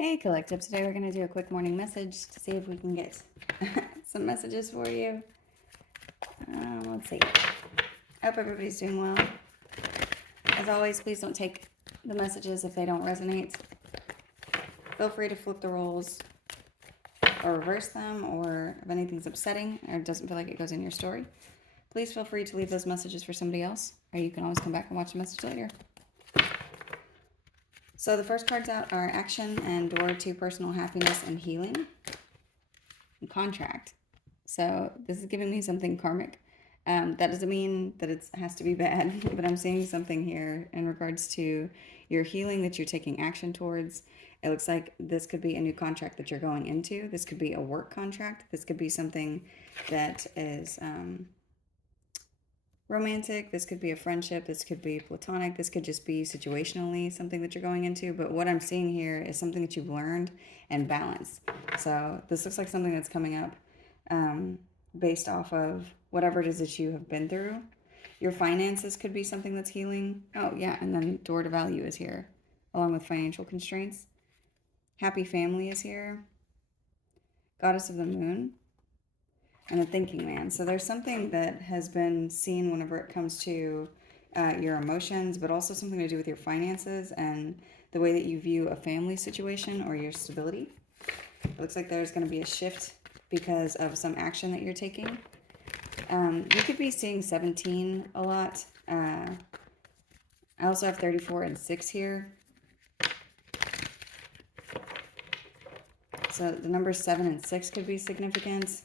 Hey Collective, today we're going to do a quick morning message to see if we can get some messages for you. Let's see. I hope everybody's doing well. As always, please don't take the messages if they don't resonate. Feel free to flip the roles or reverse them, or if anything's upsetting or doesn't feel like it goes in your story, please feel free to leave those messages for somebody else, or you can always come back and watch the message later. So the first cards out are action and door to personal happiness and healing and contract. So this is giving me something karmic. That doesn't mean that it has to be bad, but I'm seeing something here in regards to your healing that you're taking action towards. It looks like this could be a new contract that you're going into. This could be a work contract. This could be something that is romantic. This could be a friendship. This could be platonic. This could just be situationally something that you're going into. But what I'm seeing here is something that you've learned and balanced. So this looks like something that's coming up based off of whatever it is that you have been through. Your finances could be something that's healing. Oh, yeah. And then door to value is here, along with financial constraints. Happy family is here. Goddess of the moon. And the thinking man. So there's something that has been seen whenever it comes to your emotions, but also something to do with your finances and the way that you view a family situation or your stability. It looks like there's going to be a shift because of some action that you're taking. You could be seeing 17 a lot. I also have 34 and 6 here. So the numbers 7 and 6 could be significant.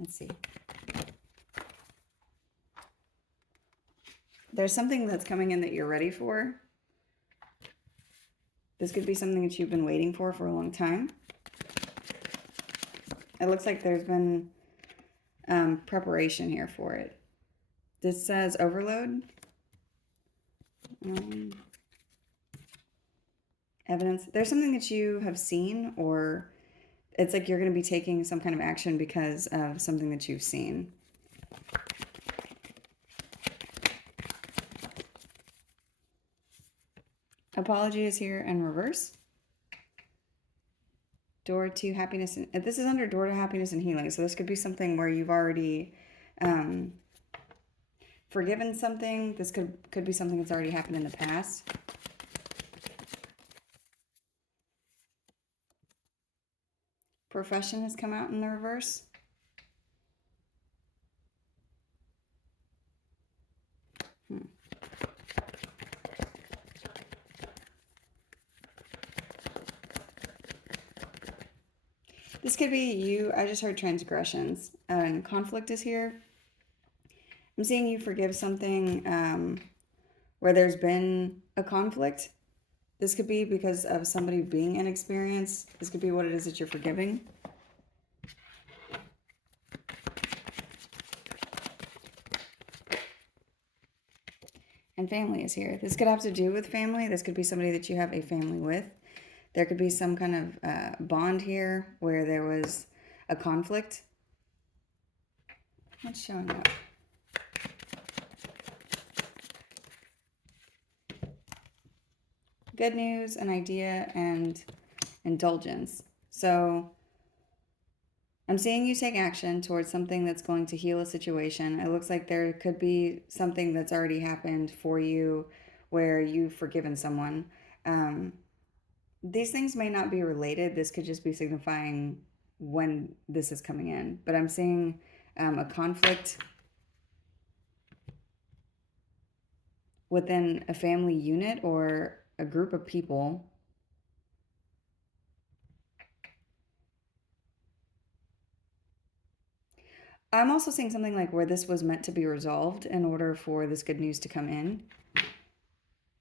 Let's see. There's something that's coming in that you're ready for. This could be something that you've been waiting for a long time. It looks like there's been preparation here for it. This says overload. Evidence. There's something that you have seen, or it's like you're going to be taking some kind of action because of something that you've seen. Apology is here in reverse. Door to happiness. This is under door to happiness and healing. So this could be something where you've already forgiven something. This could be something that's already happened in the past. Profession has come out in the reverse. This could be you. I just heard transgressions. And conflict is here. I'm seeing you forgive something where there's been a conflict. This could be because of somebody being inexperienced. This could be what it is that you're forgiving. And family is here. This could have to do with family. This could be somebody that you have a family with. There could be some kind of bond here where there was a conflict. What's showing up? Good news, an idea, and indulgence. So I'm seeing you take action towards something that's going to heal a situation. It looks like there could be something that's already happened for you where you've forgiven someone. These things may not be related. This could just be signifying when this is coming in. But I'm seeing a conflict within a family unit or a group of people. I'm also seeing something like where this was meant to be resolved in order for this good news to come in.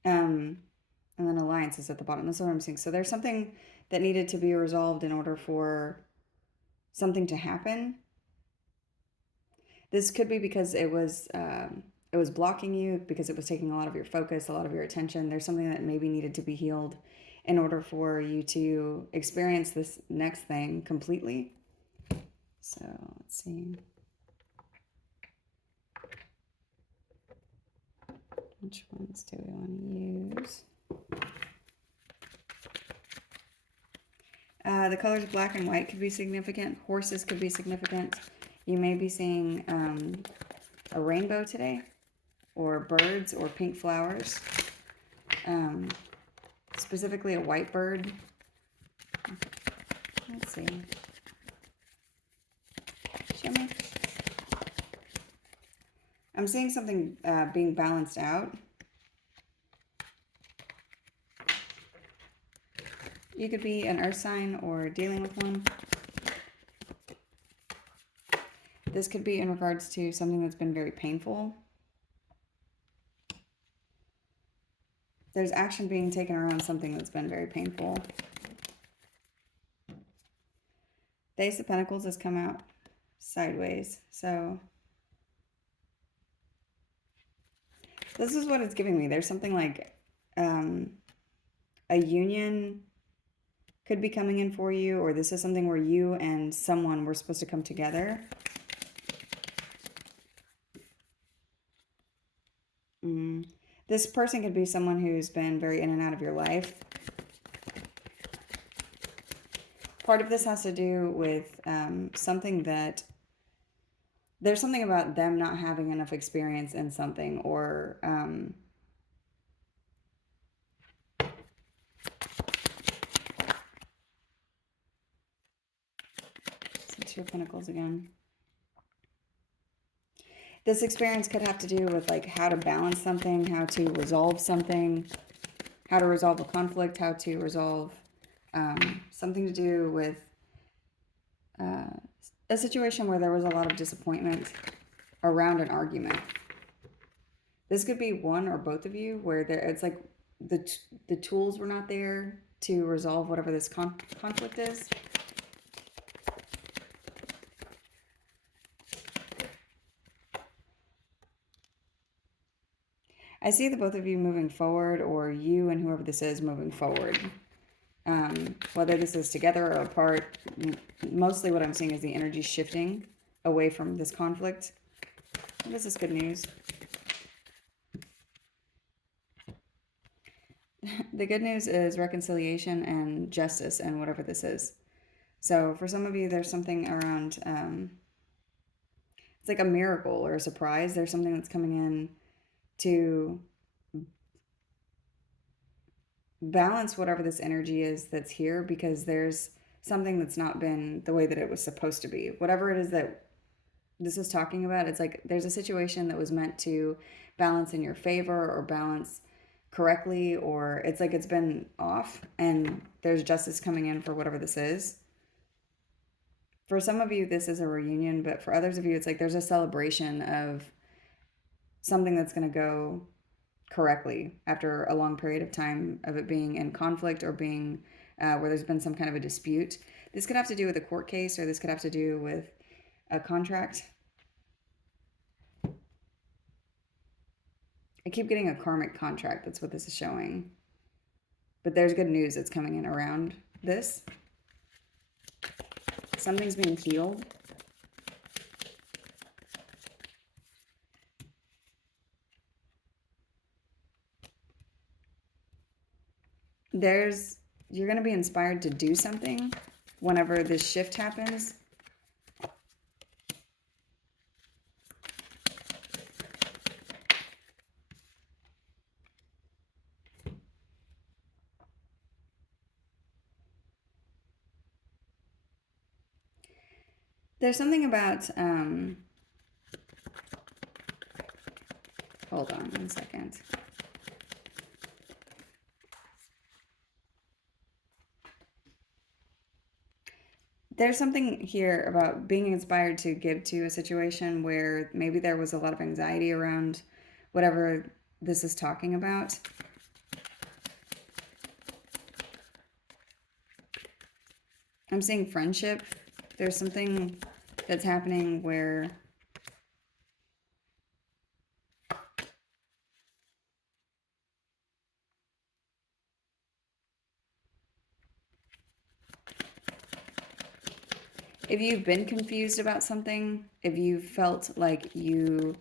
And then alliance is at the bottom. That's what I'm seeing. So there's something that needed to be resolved in order for something to happen. This could be because it was blocking you, because it was taking a lot of your focus, a lot of your attention. There's something that maybe needed to be healed in order for you to experience this next thing completely. So let's see. Which ones do we want to use? The colors black and white could be significant. Horses could be significant. You may be seeing a rainbow today, or birds, or pink flowers. Specifically a white bird. Let's see. Show me. I'm seeing something being balanced out. You could be an earth sign or dealing with one. This could be in regards to something that's been very painful. There's action being taken around something that's been very painful. The Ace of Pentacles has come out sideways. So this is what it's giving me. There's something like a union could be coming in for you, or this is something where you and someone were supposed to come together. This person could be someone who's been very in and out of your life. Part of this has to do with something that there's something about them not having enough experience in something, or Two of Pentacles again. This experience could have to do with like how to balance something, how to resolve something, how to resolve a conflict, how to resolve something to do with a situation where there was a lot of disappointment around an argument. This could be one or both of you where it's like the tools were not there to resolve whatever this conflict is. I see the both of you moving forward, or you and whoever this is moving forward. Whether this is together or apart, mostly what I'm seeing is the energy shifting away from this conflict. And this is good news. The good news is reconciliation and justice and whatever this is. So for some of you, there's something around, it's like a miracle or a surprise. There's something that's coming in to balance whatever this energy is that's here, because there's something that's not been the way that it was supposed to be. Whatever it is that this is talking about, it's like there's a situation that was meant to balance in your favor or balance correctly, or it's like it's been off, and there's justice coming in for whatever this is. For some of you, this is a reunion, but for others of you, it's like there's a celebration of something that's going to go correctly after a long period of time of it being in conflict, or being where there's been some kind of a dispute. This could have to do with a court case, or this could have to do with a contract. I keep getting a karmic contract. That's what this is showing. But there's good news that's coming in around this. Something's being healed. You're going to be inspired to do something whenever this shift happens. There's something about, hold on 1 second. There's something here about being inspired to give to a situation where maybe there was a lot of anxiety around whatever this is talking about. I'm seeing friendship. There's something that's happening where if you've been confused about something, if you felt like you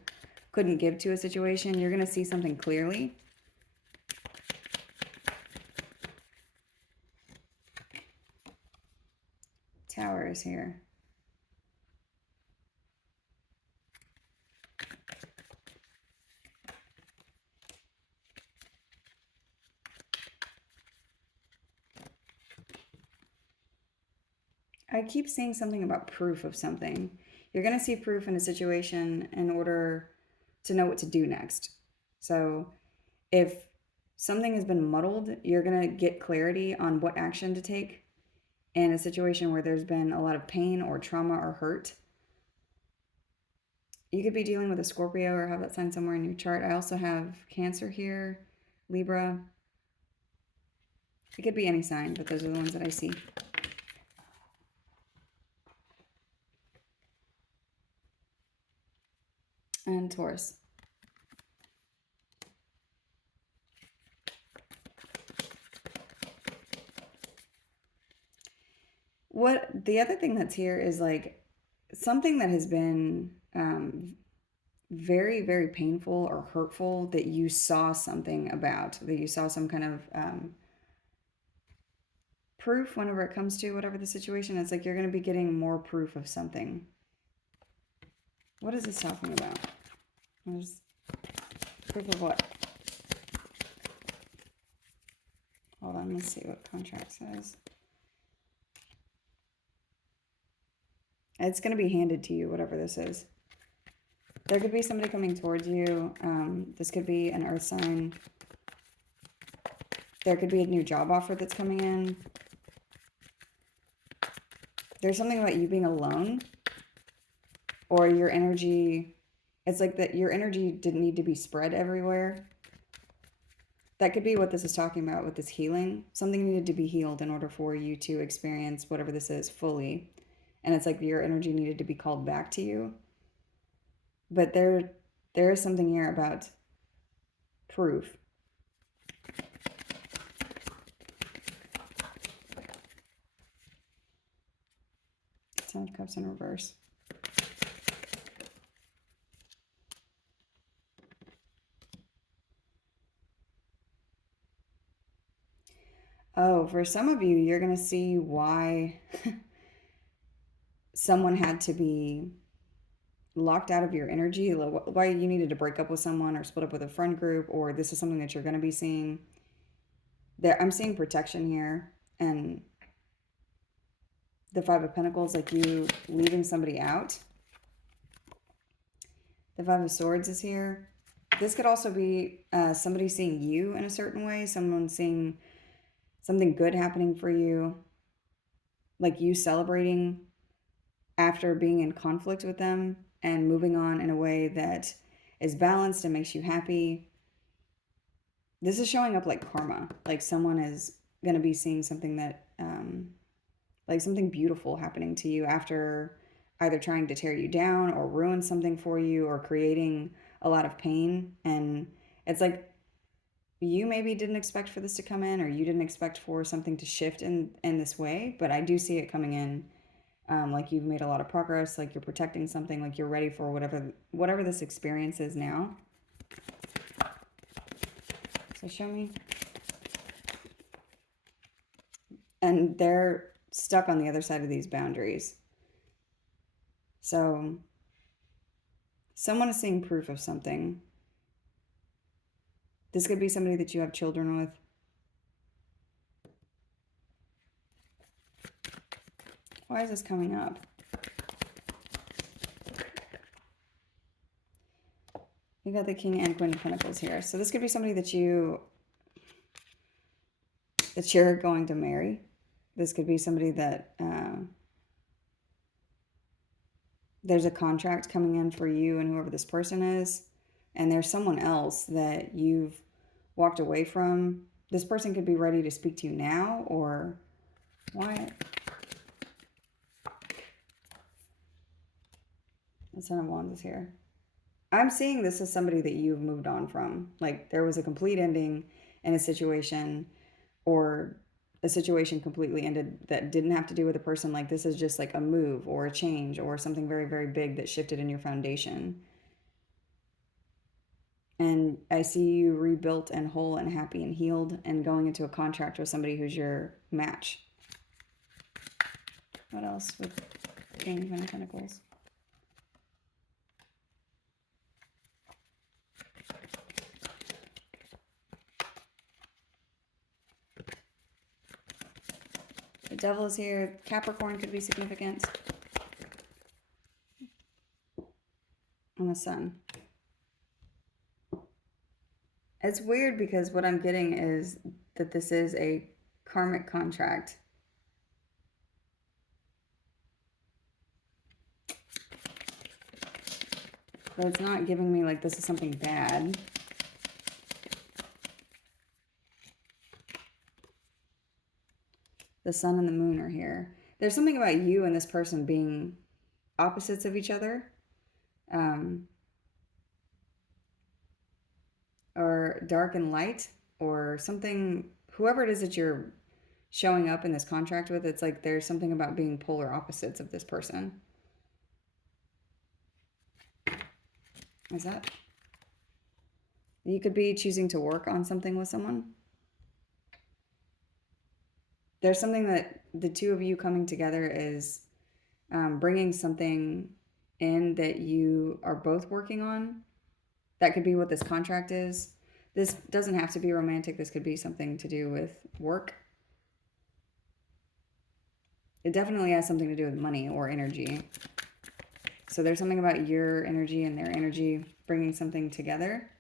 couldn't give to a situation, you're going to see something clearly. Tower is here. I keep seeing something about proof of something. You're going to see proof in a situation in order to know what to do next. So if something has been muddled, you're going to get clarity on what action to take in a situation where there's been a lot of pain or trauma or hurt. You could be dealing with a Scorpio or have that sign somewhere in your chart. I also have Cancer here, Libra. It could be any sign, but those are the ones that I see. And Taurus. What the other thing that's here is like something that has been very, very painful or hurtful that you saw something about, that you saw some kind of proof whenever it comes to whatever the situation. It's like you're going to be getting more proof of something. What is this talking about? There's proof of what? Hold on, let's see what contract says. It's going to be handed to you, whatever this is. There could be somebody coming towards you. This could be an earth sign. There could be a new job offer that's coming in. There's something about you being alone or your energy. It's like that your energy didn't need to be spread everywhere. That could be what this is talking about with this healing. Something needed to be healed in order for you to experience whatever this is fully. And it's like your energy needed to be called back to you. But there is something here about proof. Ten of Cups in reverse. Oh, for some of you, you're going to see why someone had to be locked out of your energy, why you needed to break up with someone or split up with a friend group, or this is something that you're going to be seeing. I'm seeing protection here, and the Five of Pentacles, like you leaving somebody out. The Five of Swords is here. This could also be somebody seeing you in a certain way, someone seeing something good happening for you, like you celebrating after being in conflict with them and moving on in a way that is balanced and makes you happy. This is showing up like karma, like someone is going to be seeing something that, like something beautiful happening to you after either trying to tear you down or ruin something for you or creating a lot of pain. And it's like you maybe didn't expect for this to come in, or you didn't expect for something to shift in this way, but I do see it coming in. Like you've made a lot of progress, like you're protecting something, like you're ready for whatever this experience is now. So show me. And they're stuck on the other side of these boundaries. So someone is seeing proof of something. This could be somebody that you have children with. Why is this coming up? You got the King and Queen of Pentacles here. So this could be somebody that you're going to marry. This could be somebody that there's a contract coming in for you and whoever this person is. And there's someone else that you've walked away from. This person could be ready to speak to you now, or why? The Ten of Wands is here. I'm seeing this as somebody that you've moved on from. Like there was a complete ending in a situation, or a situation completely ended that didn't have to do with a person. Like this is just like a move or a change or something very, very big that shifted in your foundation. And I see you rebuilt and whole and happy and healed and going into a contract with somebody who's your match. What else with King of Pentacles? The Devil is here. Capricorn could be significant. And the Sun. It's weird because what I'm getting is that this is a karmic contract. But it's not giving me like this is something bad. The Sun and the Moon are here. There's something about you and this person being opposites of each other. Or dark and light, or something, whoever it is that you're showing up in this contract with, it's like there's something about being polar opposites of this person. Is that? You could be choosing to work on something with someone. There's something that the two of you coming together is bringing something in that you are both working on. That could be what this contract is. This doesn't have to be romantic. This could be something to do with work. It definitely has something to do with money or energy. So there's something about your energy and their energy bringing something together.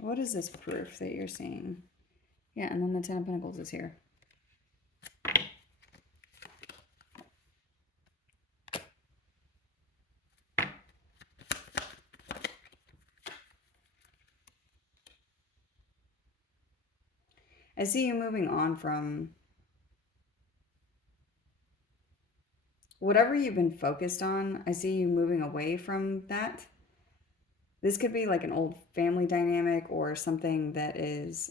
What is this proof that you're seeing? Yeah, and then the Ten of Pentacles is here. I see you moving on from whatever you've been focused on. I see you moving away from that. This could be like an old family dynamic or something that is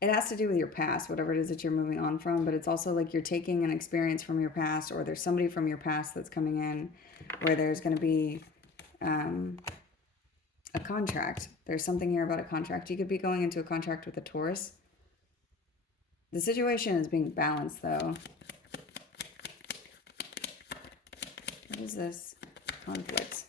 it has to do with your past, whatever it is that you're moving on from, but it's also like you're taking an experience from your past, or there's somebody from your past that's coming in where there's going to be a contract. There's something here about a contract. You could be going into a contract with a Taurus. The situation is being balanced, though. What is this? Conflict.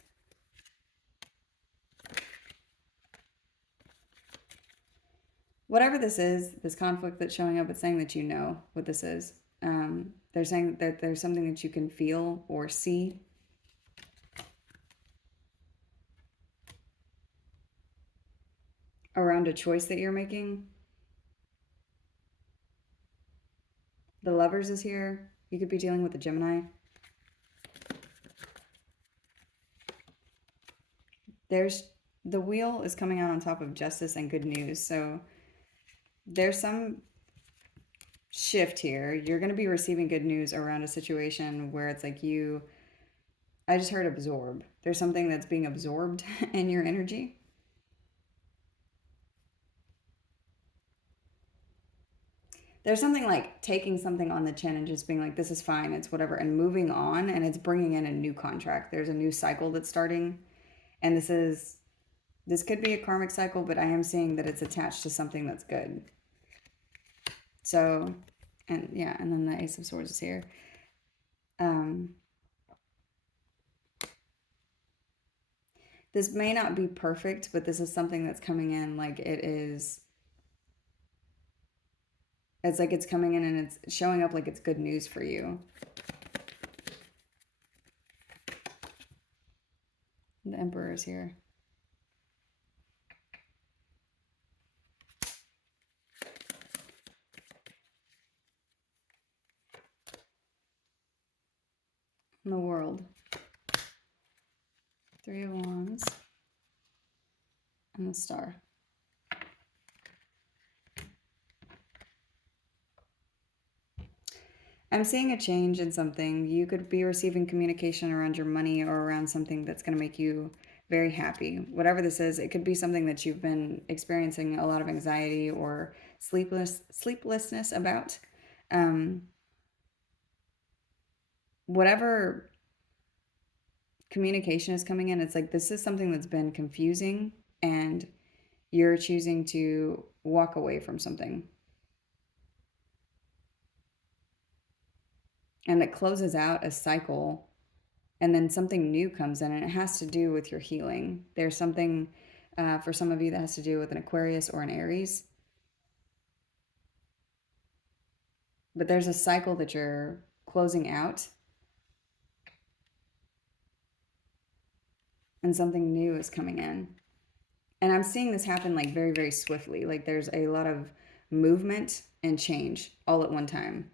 Whatever this is, this conflict that's showing up, it's saying that you know what this is. They're saying that there's something that you can feel or see. Around a choice that you're making. The Lovers is here. You could be dealing with a Gemini. There's the Wheel is coming out on top of Justice and Good News. So there's some shift here. You're going to be receiving good news around a situation where it's like you, I just heard absorb. There's something that's being absorbed in your energy. There's something like taking something on the chin and just being like, this is fine, it's whatever, and moving on, and it's bringing in a new contract. There's a new cycle that's starting, and this could be a karmic cycle, but I am seeing that it's attached to something that's good. So, and yeah, and then the Ace of Swords is here. This may not be perfect, but this is something that's coming in like it is. It's like it's coming in and it's showing up like it's good news for you. The Emperor is here. And the World. Three of Wands. And the Star. I'm seeing a change in something. You could be receiving communication around your money or around something that's going to make you very happy. Whatever this is, it could be something that you've been experiencing a lot of anxiety or sleeplessness about. whatever communication is coming in, it's like this is something that's been confusing and you're choosing to walk away from something. And it closes out a cycle and then something new comes in and it has to do with your healing. There's something for some of you that has to do with an Aquarius or an Aries. But there's a cycle that you're closing out and something new is coming in. And I'm seeing this happen like very, very swiftly. Like there's a lot of movement and change all at one time.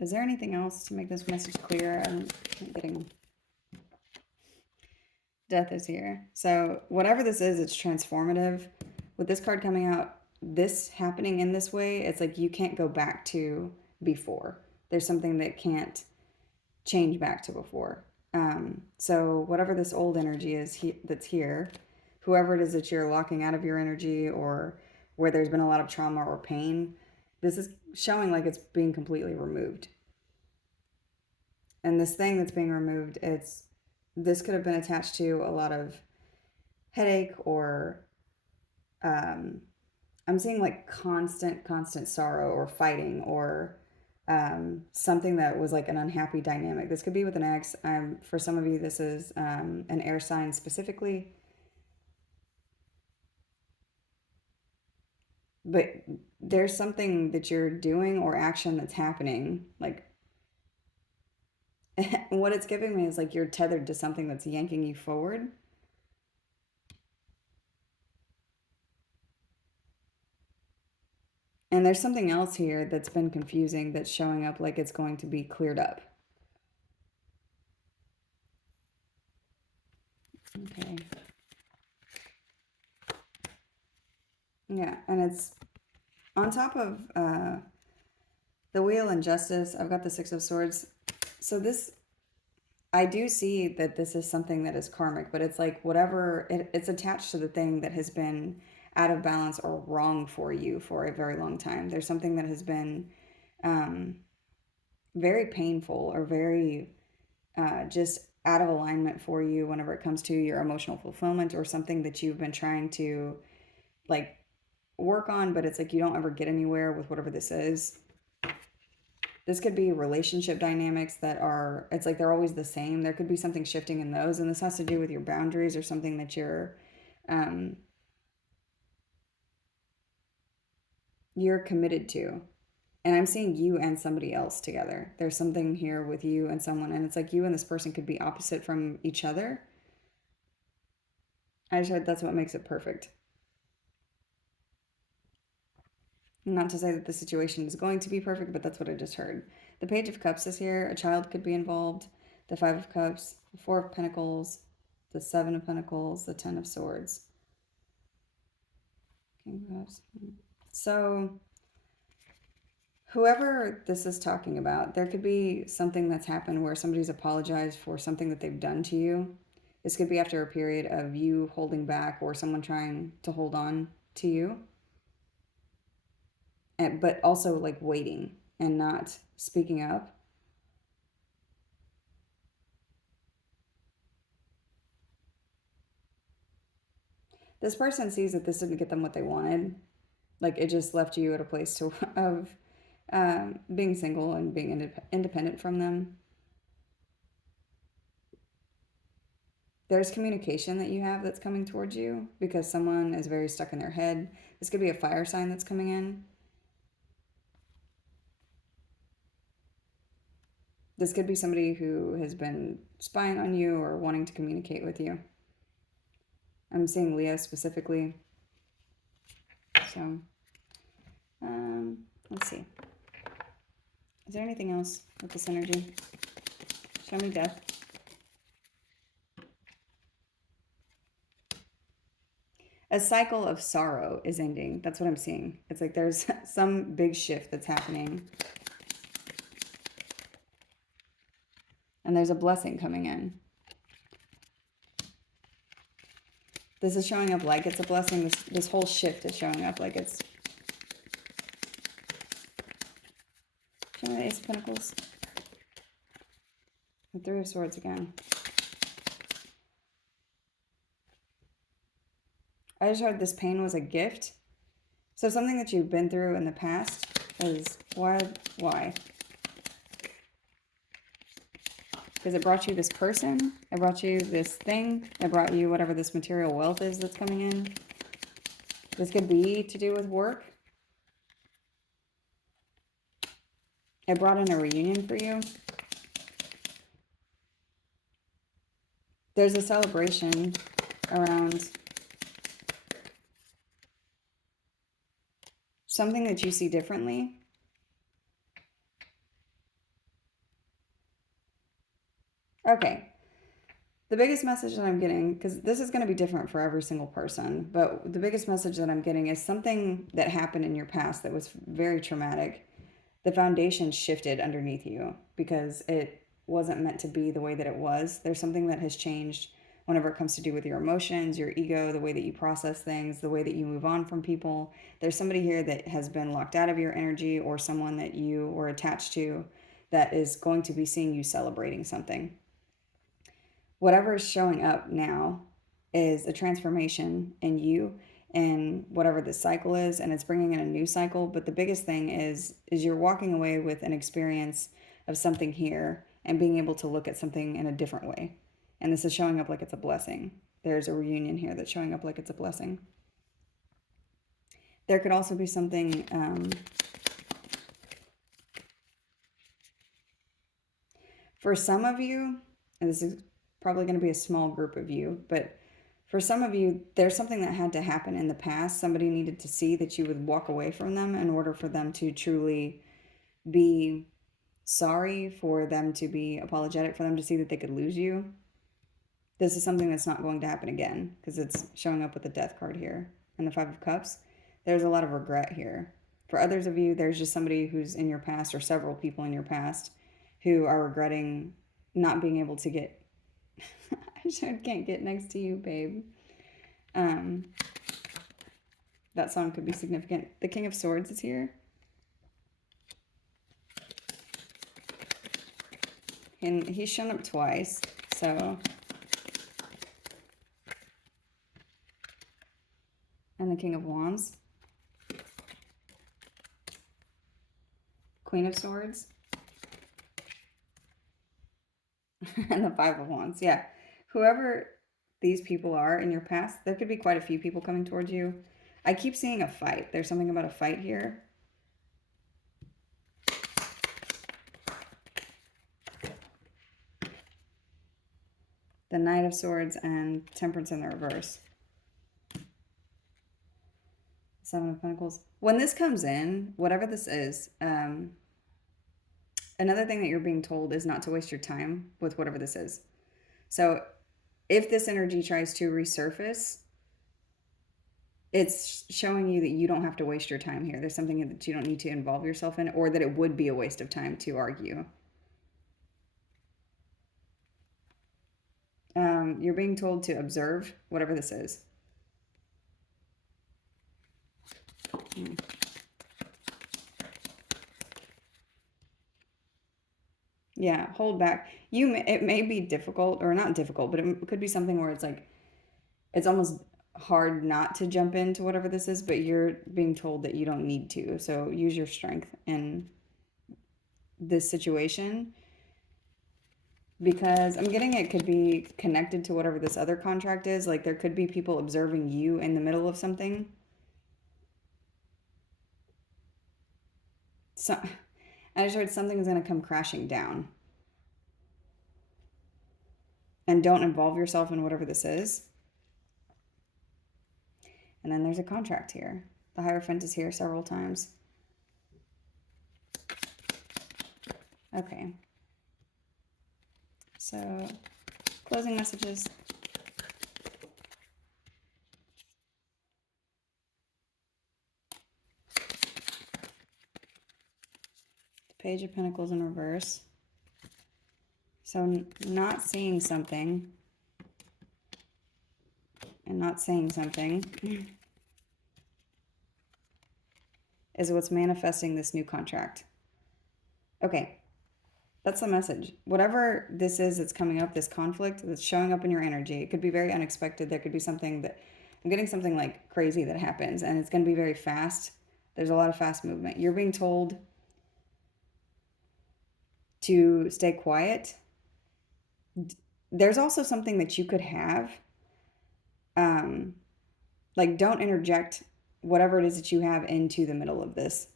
Is there anything else to make this message clear? I'm getting death is here. So whatever this is, it's transformative. With this card coming out, this happening in this way, it's like you can't go back to before. There's something that can't change back to before. So whatever this old energy is that's here, whoever it is that you're locking out of your energy or where there's been a lot of trauma or pain, this is showing like it's being completely removed. And this thing that's being removed, this could have been attached to a lot of headache or I'm seeing like constant sorrow or fighting or something that was like an unhappy dynamic. This could be with an ex. For some of you, this is an air sign specifically. But there's something that you're doing or action that's happening. Like, what it's giving me is like you're tethered to something that's yanking you forward. And there's something else here that's been confusing that's showing up like it's going to be cleared up. Okay. Yeah, and it's on top of the Wheel and Justice. I've got the Six of Swords. So this, I do see that this is something that is karmic, but it's like whatever, it's attached to the thing that has been out of balance or wrong for you for a very long time. There's something that has been very painful or very just out of alignment for you whenever it comes to your emotional fulfillment or something that you've been trying to like work on, but it's like you don't ever get anywhere with whatever this is. This could be relationship dynamics that are, it's like they're always the same. There could be something shifting in those, and this has to do with your boundaries or something that you're committed to. And I'm seeing you and somebody else together. There's something here with you and someone, and it's like you and this person could be opposite from each other. I just heard that's what makes it perfect. Not to say that the situation is going to be perfect, but that's what I just heard. The Page of Cups is here. A child could be involved. The Five of Cups, the Four of Pentacles, the Seven of Pentacles, the Ten of Swords. King of Cups. So whoever this is talking about, there could be something that's happened where somebody's apologized for something that they've done to you. This could be after a period of you holding back or someone trying to hold on to you. But also like waiting and not speaking up. This person sees that this didn't get them what they wanted. Like it just left you at a place of being single and being independent from them. There's communication that you have that's coming towards you because someone is very stuck in their head. This could be a fire sign that's coming in. This could be somebody who has been spying on you or wanting to communicate with you. I'm seeing Leo specifically. So, let's see. Is there anything else with this energy? Show me death. A cycle of sorrow is ending. That's what I'm seeing. It's like there's some big shift that's happening. And there's a blessing coming in. This is showing up like it's a blessing. This whole shift is showing up like it's... Show me the Ace of Pentacles. The Three of Swords again. I just heard this pain was a gift. So something that you've been through in the past is why? Because it brought you this person, it brought you this thing, it brought you whatever this material wealth is that's coming in. This could be to do with work. It brought in a reunion for you. There's a celebration around something that you see differently. Okay. The biggest message that I'm getting, because this is going to be different for every single person, but the biggest message that I'm getting is something that happened in your past that was very traumatic. The foundation shifted underneath you because it wasn't meant to be the way that it was. There's something that has changed whenever it comes to do with your emotions, your ego, the way that you process things, the way that you move on from people. There's somebody here that has been locked out of your energy, or someone that you were attached to that is going to be seeing you celebrating something. Whatever is showing up now is a transformation in you and whatever the cycle is, and it's bringing in a new cycle. But the biggest thing is you're walking away with an experience of something here and being able to look at something in a different way. And this is showing up like it's a blessing. There's a reunion here that's showing up like it's a blessing. There could also be something for some of you, and this is probably going to be a small group of you, but for some of you, there's something that had to happen in the past. Somebody needed to see that you would walk away from them in order for them to truly be sorry, for them to be apologetic, for them to see that they could lose you. This is something that's not going to happen again because it's showing up with the Death card here and the Five of Cups. There's a lot of regret here. For others of you, there's just somebody who's in your past, or several people in your past, who are regretting not being able to get I can't get next to you, babe. That song could be significant. The King of Swords is here. And he's shown up twice, so. And the King of Wands. Queen of Swords. And the Five of Wands. Yeah. Whoever these people are in your past, there could be quite a few people coming towards you. I keep seeing a fight. There's something about a fight here. The Knight of Swords and Temperance in the reverse. Seven of Pentacles. When this comes in, whatever this is, another thing that you're being told is not to waste your time with whatever this is. So if this energy tries to resurface, it's showing you that you don't have to waste your time here. There's something that you don't need to involve yourself in, or that it would be a waste of time to argue. You're being told to observe whatever this is. Yeah, hold back. It may be difficult, or not difficult, but it could be something where it's like, it's almost hard not to jump into whatever this is, but you're being told that you don't need to. So use your strength in this situation, because I'm getting it could be connected to whatever this other contract is. Like, there could be people observing you in the middle of something. So I just heard something is going to come crashing down. And don't involve yourself in whatever this is. And then there's a contract here. The Hierophant is here several times. Okay. So, closing messages. Page of Pentacles in reverse. So not seeing something and not saying something is what's manifesting this new contract. Okay. That's the message. Whatever this is that's coming up, this conflict that's showing up in your energy, it could be very unexpected. There could be something that I'm getting something like crazy that happens, and it's going to be very fast. There's a lot of fast movement. You're being told to stay quiet. There's also something that you could have. Um, like, don't interject whatever it is that you have into the middle of this.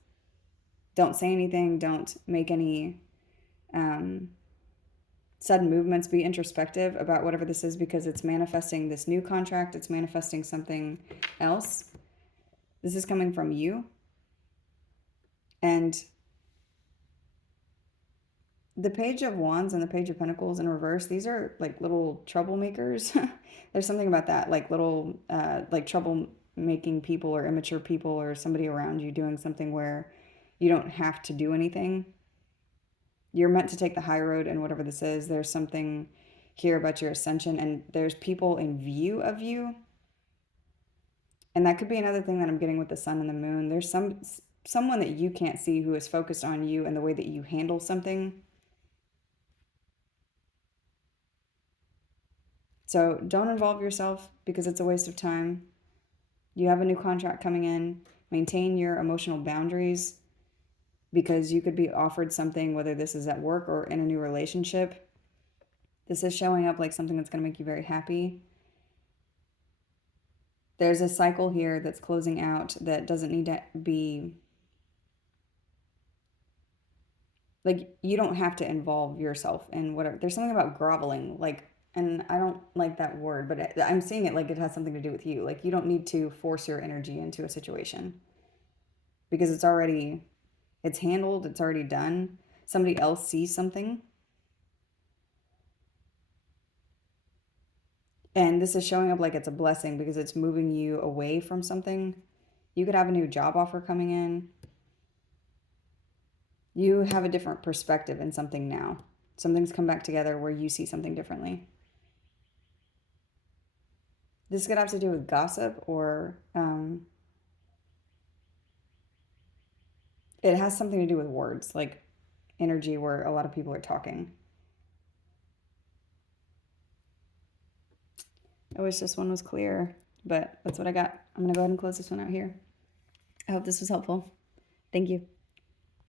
Don't say anything. Don't make any um, sudden movements. Be introspective about whatever this is, because it's manifesting this new contract. It's manifesting something else. This is coming from you. And the Page of Wands and the Page of Pentacles in reverse, these are like little troublemakers. There's something about that, like little, like troublemaking people or immature people or somebody around you doing something where you don't have to do anything. You're meant to take the high road in whatever this is. There's something here about your ascension, and there's people in view of you. And that could be another thing that I'm getting with the sun and the moon. There's someone that you can't see who is focused on you and the way that you handle something. So don't involve yourself because it's a waste of time. You have a new contract coming in. Maintain your emotional boundaries because you could be offered something, whether this is at work or in a new relationship. This is showing up like something that's going to make you very happy. There's a cycle here that's closing out that doesn't need to be, like, you don't have to involve yourself in whatever. There's something about groveling, like, and I don't like that word, but I'm seeing it like it has something to do with you. Like, you don't need to force your energy into a situation because it's handled, it's already done. Somebody else sees something. And this is showing up like it's a blessing because it's moving you away from something. You could have a new job offer coming in. You have a different perspective in something now. Something's come back together where you see something differently. This could have to do with gossip, or it has something to do with words, like energy where a lot of people are talking. I wish this one was clear, but that's what I got. I'm going to go ahead and close this one out here. I hope this was helpful. Thank you.